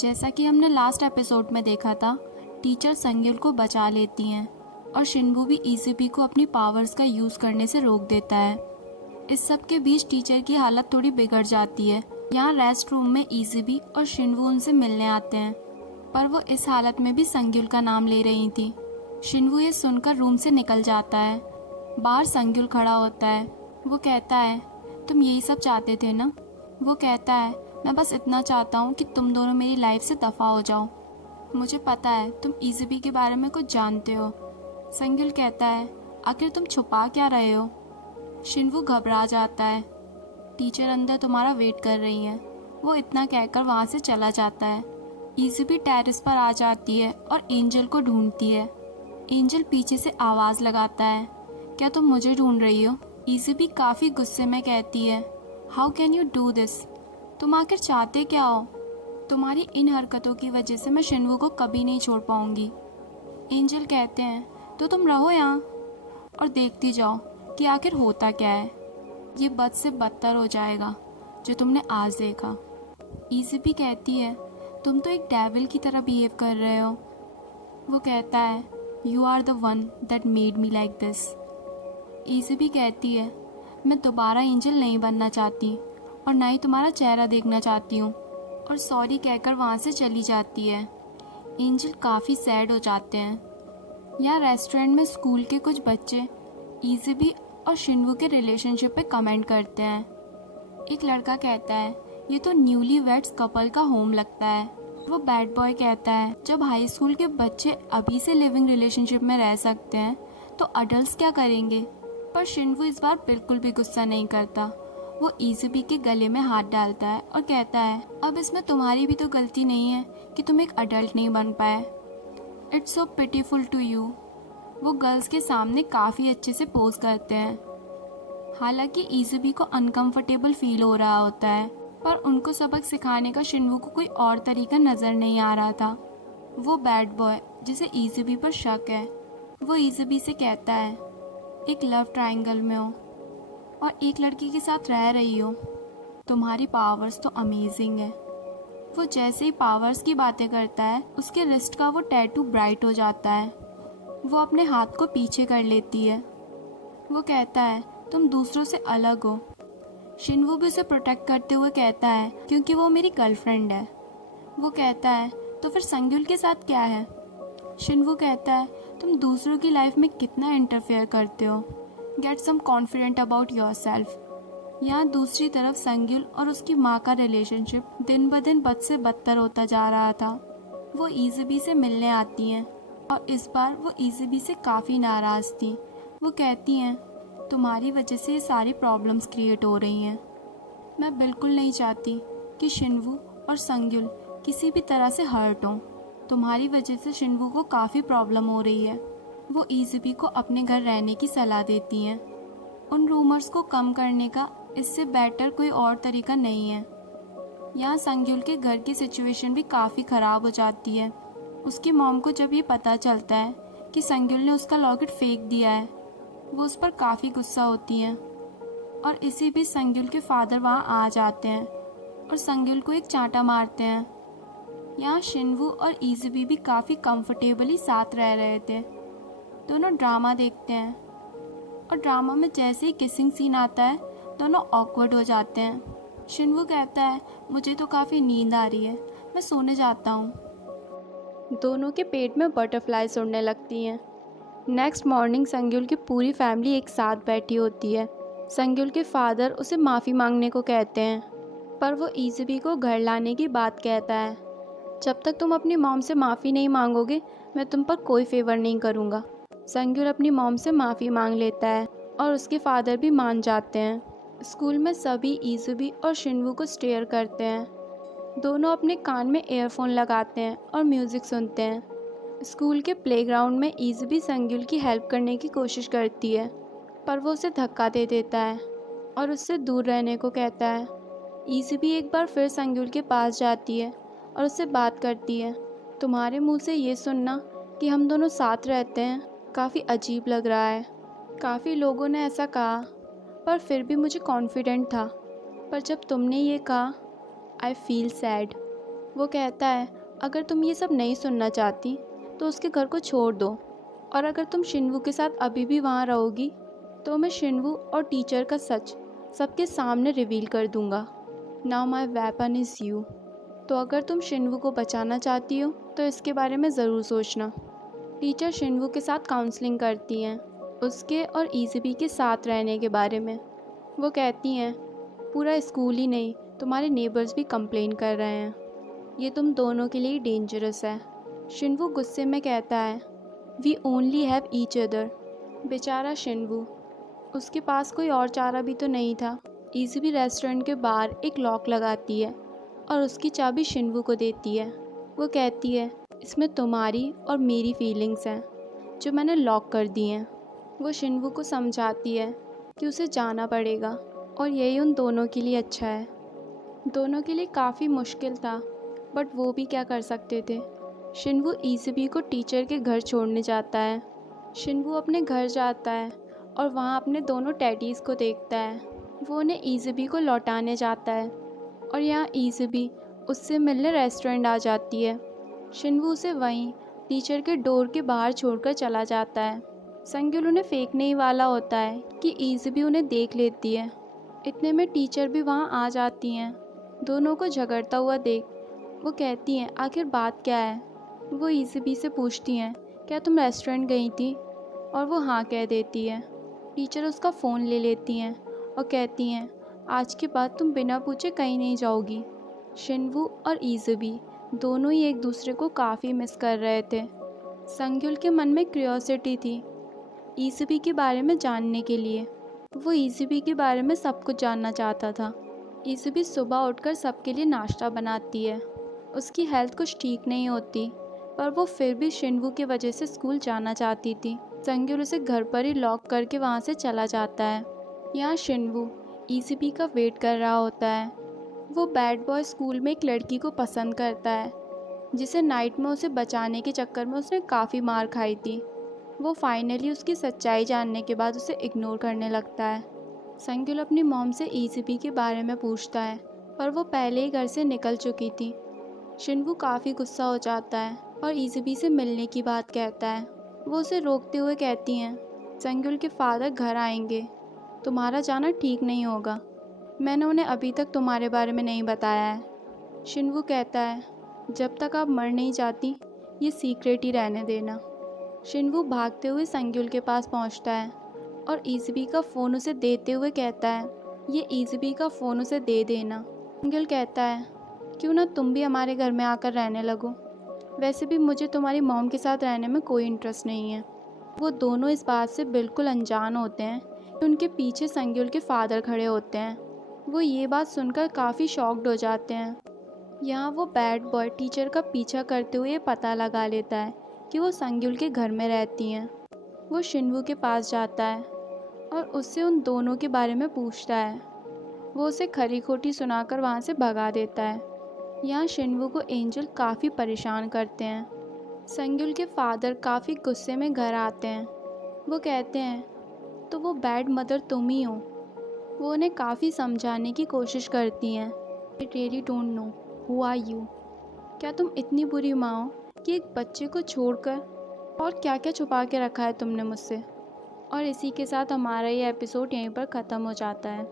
जैसा कि हमने लास्ट एपिसोड में देखा था, टीचर संग्युल को बचा लेती हैं और शिनवू भी ईसीपी को अपनी पावर्स का यूज़ करने से रोक देता है। इस सब के बीच टीचर की हालत थोड़ी बिगड़ जाती है। यहाँ रेस्ट रूम में ईसीपी और शिनवू उनसे मिलने आते हैं, पर वो इस हालत में भी संग्युल का नाम ले रही थी। शिनवू ये सुनकर रूम से निकल जाता है। बाहर संग्युल खड़ा होता है। वो कहता है, तुम यही सब चाहते थे ना? वो कहता है, मैं बस इतना चाहता हूँ कि तुम दोनों मेरी लाइफ से दफ़ा हो जाओ। मुझे पता है तुम ईज़ीबी के बारे में कुछ जानते हो। संग्युल कहता है, आखिर तुम छुपा क्या रहे हो? शिनवू घबरा जाता है। टीचर अंदर तुम्हारा वेट कर रही हैं। वो इतना कहकर वहाँ से चला जाता है। ईज़ीबी टेरेस पर आ जाती है और एंजल को ढूंढती है। एंजल पीछे से आवाज़ लगाता है, क्या तुम मुझे ढूंढ रही हो? ईज़ीबी काफ़ी गुस्से में कहती है, how can you do this? तुम आखिर चाहते क्या हो? तुम्हारी इन हरकतों की वजह से मैं शिनवू को कभी नहीं छोड़ पाऊंगी। एंजल कहते हैं, तो तुम रहो यहाँ और देखती जाओ कि आखिर होता क्या है। ये बद से बदतर हो जाएगा जो तुमने आज देखा। ईज़ीबी कहती है, तुम तो एक डेविल की तरह बिहेव कर रहे हो। वो कहता है, you are the one that made me like this. ईज़ीबी कहती है, मैं दोबारा एंजल नहीं बनना चाहती और ना ही तुम्हारा चेहरा देखना चाहती हूँ, और सॉरी कहकर वहाँ से चली जाती है। एंजल काफ़ी सैड हो जाते हैं। यहाँ रेस्टोरेंट में स्कूल के कुछ बच्चे ईज़ीबी और शिनवू के रिलेशनशिप पे कमेंट करते हैं। एक लड़का कहता है, ये तो न्यूली वेड्स कपल का होम लगता है। वो बैड बॉय कहता है, जब हाई स्कूल के बच्चे अभी से लिविंग रिलेशनशिप में रह सकते हैं तो अडल्ट क्या करेंगे? पर शिनवू इस बार बिल्कुल भी गुस्सा नहीं करता। वो ईज़ीबी के गले में हाथ डालता है और कहता है, अब इसमें तुम्हारी भी तो गलती नहीं है कि तुम एक अडल्ट नहीं बन पाए। It's so pitiful to you. वो गर्ल्स के सामने काफ़ी अच्छे से पोज करते हैं। हालांकि ईज़ीबी को अनकंफर्टेबल फील हो रहा होता है, पर उनको सबक सिखाने का शिनवू को कोई और तरीका नज़र नहीं आ रहा था। वो बैड बॉय जिसे ईज़ीबी पर शक है, वो ईज़ीबी से कहता है, एक लव ट्रायंगल में हो और एक लड़की के साथ रह रही हो। तुम्हारी पावर्स तो अमेजिंग है। वो जैसे ही पावर्स की बातें करता है, उसके रिस्ट का वो टैटू ब्राइट हो जाता है। वो अपने हाथ को पीछे कर लेती है। वो कहता है, तुम दूसरों से अलग हो। शिनवू भी उसे प्रोटेक्ट करते हुए कहता है, क्योंकि वो मेरी गर्लफ्रेंड है। वो कहता है, तो फिर संग्युल के साथ क्या है? शिनवू कहता है, तुम दूसरों की लाइफ में कितना इंटरफेयर करते हो। Get some confident about yourself. यहाँ दूसरी तरफ संग्युल और उसकी माँ का रिलेशनशिप दिन ब दिन बद से बदतर होता जा रहा था। वो ईज़ीबी से मिलने आती हैं और इस बार वो ईज़ीबी से काफ़ी नाराज़ थी। वो कहती हैं, तुम्हारी वजह से ये सारी प्रॉब्लम्स क्रिएट हो रही हैं। मैं बिल्कुल नहीं चाहती कि शिनवू और संग्युल किसी भी तरह से हर्ट हों। तुम्हारी वजह से शिनवू को काफ़ी प्रॉब्लम हो रही है। वो ईज़ीबी को अपने घर रहने की सलाह देती हैं। उन रूमर्स को कम करने का इससे बेटर कोई और तरीका नहीं है। यहाँ संग्युल के घर की सिचुएशन भी काफ़ी ख़राब हो जाती है। उसकी मॉम को जब ये पता चलता है कि संग्युल ने उसका लॉकेट फेंक दिया है, वो उस पर काफ़ी गुस्सा होती हैं। और इसी बीच संग्युल के फादर वहाँ आ जाते हैं और संग्युल को एक चांटा मारते हैं। यहाँ शिनवू और ईज़ीबी भी काफ़ी कंफर्टेबली साथ रह रहे थे। दोनों ड्रामा देखते हैं और ड्रामा में जैसे ही किसिंग सीन आता है, दोनों ऑकवर्ड हो जाते हैं। शिनवू कहता है, मुझे तो काफ़ी नींद आ रही है, मैं सोने जाता हूँ। दोनों के पेट में बटरफ्लाइज उड़ने लगती हैं। नेक्स्ट मॉर्निंग संग्युल की पूरी फैमिली एक साथ बैठी होती है। संग्युल के फादर उसे माफ़ी मांगने को कहते हैं, पर वो ईज़ीबी को घर लाने की बात कहता है। जब तक तुम अपनी मॉम से माफ़ी नहीं मांगोगे, मैं तुम पर कोई फेवर नहीं करूँगा। संग्युल अपनी मॉम से माफ़ी मांग लेता है और उसके फादर भी मान जाते हैं। स्कूल में सभी ईज़ीबी और शिनवू को स्टेयर करते हैं। दोनों अपने कान में ईयरफोन लगाते हैं और म्यूज़िक सुनते हैं। स्कूल के प्लेग्राउंड में ईज़ीबी संग्युल की हेल्प करने की कोशिश करती है, पर वो उसे धक्का दे देता है और उससे दूर रहने को कहता है। ईज़ीबी एक बार फिर संग्युल के पास जाती है और उससे बात करती है। तुम्हारे मुंह से ये सुनना कि हम दोनों साथ रहते हैं काफ़ी अजीब लग रहा है। काफ़ी लोगों ने ऐसा कहा, पर फिर भी मुझे कॉन्फिडेंट था। पर जब तुमने ये कहा, आई फील सैड। वो कहता है अगर तुम ये सब नहीं सुनना चाहती तो उसके घर को छोड़ दो, और अगर तुम शिनवू के साथ अभी भी वहाँ रहोगी तो मैं शिनवू और टीचर का सच सबके सामने रिवील कर दूंगा। Now my weapon is you. तो अगर तुम शिनवू को बचाना चाहती हो तो इसके बारे में ज़रूर सोचना। टीचर शिनवू के साथ काउंसलिंग करती हैं उसके और ईज़बी के साथ रहने के बारे में। वो कहती हैं पूरा स्कूल ही नहीं, तुम्हारे नेबर्स भी कंप्लेन कर रहे हैं, ये तुम दोनों के लिए डेंजरस है। शिनवू गुस्से में कहता है we only have each other. बेचारा शिनवू, उसके पास कोई और चारा भी तो नहीं था। ईज़बी रेस्टोरेंट के बाहर एक लॉक लगाती है और उसकी चाबी शिनवू को देती है। वो कहती है इसमें तुम्हारी और मेरी फीलिंग्स हैं जो मैंने लॉक कर दी हैं। वो शिनवू को समझाती है कि उसे जाना पड़ेगा और यही उन दोनों के लिए अच्छा है। दोनों के लिए काफ़ी मुश्किल था, बट वो भी क्या कर सकते थे। शिनवू ईज़बी को टीचर के घर छोड़ने जाता है। शिनवू अपने घर जाता है और वहाँ अपने दोनों टैडीज़ को देखता है। वो उन्हें ईज़बी को लौटाने जाता है और यहाँ ईज़बी उससे मिलने रेस्टोरेंट आ जाती है। शिनवू उसे वहीं टीचर के डोर के बाहर छोड़कर चला जाता है। संग्युल उन्हें फेंकने ही वाला होता है कि ईज़बी उन्हें देख लेती है। इतने में टीचर भी वहाँ आ जाती हैं। दोनों को झगड़ता हुआ देख वो कहती हैं आखिर बात क्या है। वो ईज़बी से पूछती हैं क्या तुम रेस्टोरेंट गई थी, और वो हाँ कह देती है। टीचर उसका फ़ोन ले लेती हैं और कहती हैं आज के बाद तुम बिना पूछे कहीं नहीं जाओगी। शिनवू और ईज़बी दोनों ही एक दूसरे को काफ़ी मिस कर रहे थे। संग्युल के मन में क्यूरियोसिटी थी ईज़बी के बारे में जानने के लिए। वो ईज़बी के बारे में सब कुछ जानना चाहता था। ईज़बी सुबह उठकर सबके लिए नाश्ता बनाती है। उसकी हेल्थ कुछ ठीक नहीं होती, पर वो फिर भी शिनवू की वजह से स्कूल जाना चाहती थी। संग्युल उसे घर पर ही लॉक करके वहाँ से चला जाता है। यहाँ शिनवू ईज़बी का वेट कर रहा होता है। वो बैड बॉय स्कूल में एक लड़की को पसंद करता है जिसे नाइट में उसे बचाने के चक्कर में उसने काफ़ी मार खाई थी। वो फाइनली उसकी सच्चाई जानने के बाद उसे इग्नोर करने लगता है। संग्युल अपनी मॉम से ईज़बी के बारे में पूछता है, पर वो पहले ही घर से निकल चुकी थी। शिनवू काफ़ी गुस्सा हो जाता है और ईज़बी से मिलने की बात कहता है। वो उसे रोकते हुए कहती हैं संग्युल के फादर घर आएंगे, तुम्हारा जाना ठीक नहीं होगा। मैंने उन्हें अभी तक तुम्हारे बारे में नहीं बताया है। शिनवू कहता है जब तक आप मर नहीं जाती ये सीक्रेट ही रहने देना। शिनवू भागते हुए संग्युल के पास पहुंचता है और ईज़बी का फ़ोन उसे देते हुए कहता है ये ईज़बी का फ़ोन उसे दे देना। संग्युल कहता है क्यों ना तुम भी हमारे घर में आकर रहने लगो, वैसे भी मुझे तुम्हारी मॉम के साथ रहने में कोई इंटरेस्ट नहीं है। वो दोनों इस बात से बिल्कुल अनजान होते हैं कि उनके पीछे संग्युल के फादर खड़े होते हैं। वो ये बात सुनकर काफ़ी शॉक्ड हो जाते हैं। यहाँ वो बैड बॉय टीचर का पीछा करते हुए पता लगा लेता है कि वो संग्युल के घर में रहती हैं। वो शिनवू के पास जाता है और उससे उन दोनों के बारे में पूछता है। वो उसे खरी खोटी सुनाकर वहाँ से भगा देता है। यहाँ शिनवू को एंजल काफ़ी परेशान करते हैं। संग्युल के फादर काफ़ी गुस्से में घर आते हैं। वो कहते हैं तो वो बैड मदर तुम ही हो। वो उन्हें काफ़ी समझाने की कोशिश करती हैं। I really don't know who are you. क्या तुम इतनी बुरी माँ हो कि एक बच्चे को छोड़कर, और क्या क्या छुपा के रखा है तुमने मुझसे। और इसी के साथ हमारा ये एपिसोड यहीं पर ख़त्म हो जाता है।